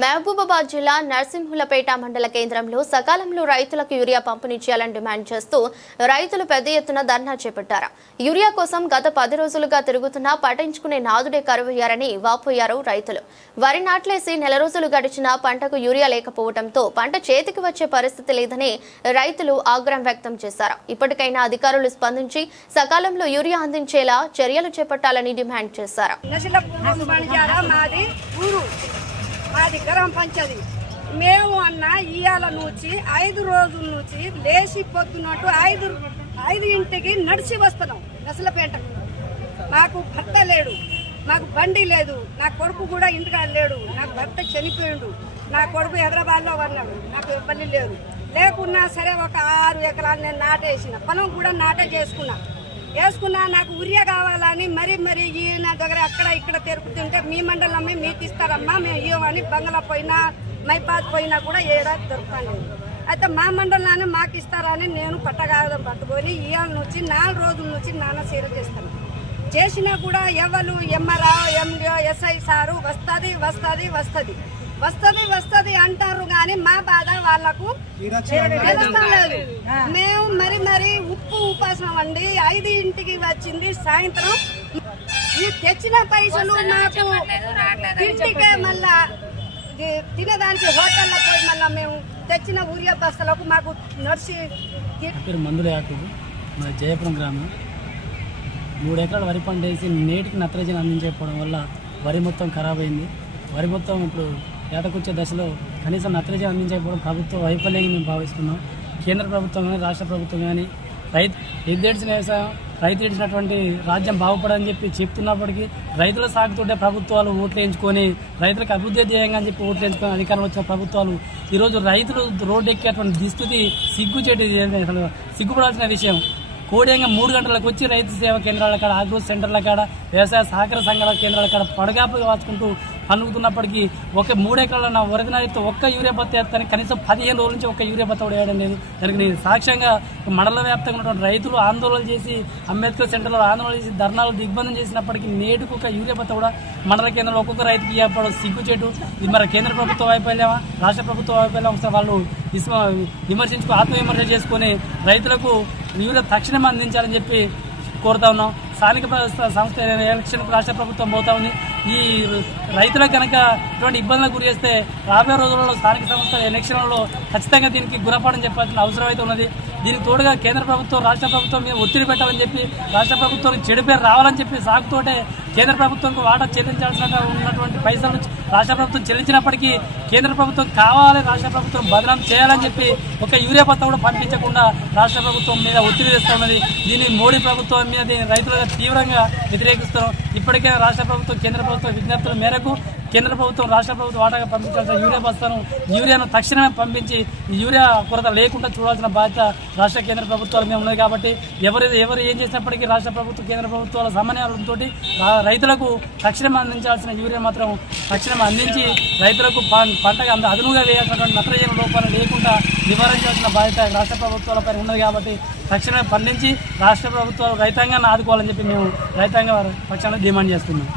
మహబూబాబాద్ జిల్లా నర్సింహులపేట మండల కేంద్రంలో సకాలంలో రైతులకు యూరియా పంపిణీ చేయాలని డిమాండ్ చేస్తూ రైతులు పెద్ద ఎత్తున ధర్నా చేపట్టారు. యూరియా కోసం గత పది రోజులుగా తిరుగుతున్నా పట్టించుకునే నాదుడే కరువయ్యారని వాపోయారు రైతులు. వరి నాట్లేసి నెల రోజులు గడిచినా పంటకు యూరియా లేకపోవడంతో పంట చేతికి వచ్చే పరిస్థితి లేదని రైతులు ఆగ్రహం వ్యక్తం చేశారు. ఇప్పటికైనా అధికారులు స్పందించి సకాలంలో యూరియా అందించేలా చర్యలు చేపట్టాలని డిమాండ్ చేశారు. మాది గరం పంచది. గ్రామ పంచాయతీ మేము అన్న ఇయాల నుంచి ఐదు రోజుల నుంచి లేచి పొద్దున్నట్టు ఐదు ఐదు ఇంటికి నడిచి వస్తున్నాం నసలపేటకు మాకు భర్త లేడు మాకు బండి లేదు నా కొడుకు కూడా ఇంటికాడ లేడు నాకు భర్త చనిపోయిండు నా కొడుకు హైదరాబాద్లో ఉన్నాడు నాకు ఇబ్బంది లేదు. లేకున్నా సరే ఒక ఆరు ఎకరాలు నేను నాటేసిన పొలం కూడా నాటే చేసుకున్నా. వేసుకున్నా నాకు ఉరియా కావాలని మరి మరి ఈయన దగ్గర అక్కడ ఇక్కడ తెరుపుతుంటే మీ మండలమే మీకు ఇస్తారమ్మా మేము ఇవ్వమని బంగ్లా పోయినా మైపాత్ పోయినా కూడా ఏడాది దొరుకుతాను అయితే మా మండలాన్ని మాకు ఇస్తారని నేను పట్టగాదం పట్టుకొని ఇవాళ నుంచి నాలుగు రోజుల నుంచి నాన్న సీర చేస్తాను. చేసినా కూడా ఎవరు ఎంఆర్ఆ ఎండిఓ ఎస్ఐ సారు వస్తుంది వస్తుంది వస్తుంది. వస్తుంది వస్తుంది అంటారు లేదు. మేము మరి మరి ఉప్పు ఉపాసం అండి. ఐదు ఇంటికి వచ్చింది సాయంత్రం. ఈ తెచ్చిన పైసలు మాకు ఇంటికే మళ్ళా ఇది తినడానికి హోటల్లో పోయి మళ్ళా మేము తెచ్చిన ఊరియా బస్తలకు మాకు నడిచి పేరు మందుల యాకూబు. మా జయపురం గ్రామం. మూడు ఎకరాల వరి పంట వేసి నేటికి నత్రజని అందించకపోవడం వల్ల వరి మొత్తం ఖరాబ్ అయింది. వరి మొత్తం ఇప్పుడు ఏటకొచ్చే దశలో కనీసం నత్రజని అందించకపోవడం ప్రభుత్వ వైఫల్యంగా మేము భావిస్తున్నాం. కేంద్ర ప్రభుత్వం కానీ రాష్ట్ర ప్రభుత్వం కానీ రైతు ఎద్దేడ్చిన వ్యవసాయం రైతు ఇచ్చినటువంటి రాజ్యం బాగుపడని చెప్పి చెప్తున్నప్పటికీ రైతుల సాగుతుంటే ప్రభుత్వాలు ఓట్లు వేయించుకొని రైతులకు అభివృద్ధి ధ్యేయంగా అని చెప్పి ఓట్లు వేయించుకొని అధికారం వచ్చిన ప్రభుత్వాలు ఈరోజు రైతులు రోడ్డు ఎక్కేటువంటి దుస్థితి సిగ్గుచేటి అసలు సిగ్గుపడాల్సిన విషయం కోడియంగా మూడు గంటలకు వచ్చి రైతు సేవ కేంద్రాల కాడ అగ్రో సెంటర్ల కాడ వ్యవసాయ సహకార సంఘాల కేంద్రాల కాడ పడగాపు వాచుకుంటూ పనుకుతున్నప్పటికీ ఒక మూడు నా వరద అయితే ఒక్క యూరియా బత్త వేస్తాను కనీసం పదిహేను రోజుల నుంచి ఒక్క యూరియా బత్త కూడా వేయడం లేదు. దానికి నేను సాక్ష్యంగా మండల వ్యాప్తంగా ఉన్నటువంటి రైతులు ఆందోళన చేసి అంబేద్కర్ సెంటర్లో ఆందోళన చేసి ధర్నాలు దిగ్బంధం చేసినప్పటికీ నేటికి ఒక యూరియా బత్త కూడా మండల కేంద్రంలో ఒక్కొక్క రైతుకి ఇవ్వడం సిగ్గుచేటు. ఇది మరి కేంద్ర ప్రభుత్వ వైఫల్యమా రాష్ట్ర ప్రభుత్వ వైఫల్యం ఒకసారి వాళ్ళు విమర్శించుకు ఆత్మవిమర్శ చేసుకొని రైతులకు యూరియా తక్షణం అందించాలని చెప్పి కోరుతా ఉన్నాం. స్థానిక సంస్థ ఎలక్షన్ రాష్ట్ర ప్రభుత్వం పోతా ఉంది. ఈ రైతులకు కనుక ఇటువంటి ఇబ్బందులకు గురి చేస్తే రాబోయే రోజులలో స్థానిక సంస్థ ఎలక్షన్లలో ఖచ్చితంగా దీనికి గురపడని చెప్పాల్సిన అవసరం అయితే ఉన్నది. దీనికి తోడుగా కేంద్ర ప్రభుత్వం రాష్ట్ర ప్రభుత్వం మీద ఒత్తిడి పెట్టాలని చెప్పి రాష్ట్ర ప్రభుత్వం చెడు పేరు రావాలని చెప్పి సాగుతోటే కేంద్ర ప్రభుత్వంకు వాటా చెల్లించాల్సిన ఉన్నటువంటి పైసలు రాష్ట్ర ప్రభుత్వం చెల్లించినప్పటికీ కేంద్ర ప్రభుత్వం కావాలి రాష్ట్ర ప్రభుత్వం బదనం చేయాలని చెప్పి ఒక యూరియా పత్రం కూడా పంపించకుండా రాష్ట్ర ప్రభుత్వం మీద ఒత్తిడి తెస్తున్నది. దీన్ని మోడీ ప్రభుత్వం మీద దీన్ని రైతులుగా తీవ్రంగా వ్యతిరేకిస్తున్నాం. ఇప్పటికే రాష్ట్ర ప్రభుత్వం కేంద్ర ప్రభుత్వం విజ్ఞప్తుల మేరకు కేంద్ర ప్రభుత్వం రాష్ట్ర ప్రభుత్వం వాటాగా పంపించాల్సిన యూరియా బస్తాను యూరియాను తక్షణమే పంపించి యూరియా కొరత లేకుండా చూడాల్సిన బాధ్యత రాష్ట్ర కేంద్ర ప్రభుత్వాల మీద ఉన్నది కాబట్టి ఎవరు ఎవరు ఏం చేసినప్పటికీ రాష్ట్ర ప్రభుత్వం కేంద్ర ప్రభుత్వాల సమన్వయంతో రైతులకు తక్షణం అందించాల్సిన యూరియా మాత్రం తక్షణం అందించి రైతులకు పంటగా అంద అదునుగా వేయాల్సినటువంటి నత్రజన లోపాలు లేకుండా నివారించాల్సిన బాధ్యత రాష్ట్ర ప్రభుత్వాలపై ఉన్నది కాబట్టి తక్షణమే పండించి రాష్ట్ర ప్రభుత్వాలు రైతాంగాన్ని ఆదుకోవాలని చెప్పి మేము రైతాంగ పక్షాన్ని డిమాండ్ చేస్తున్నాం.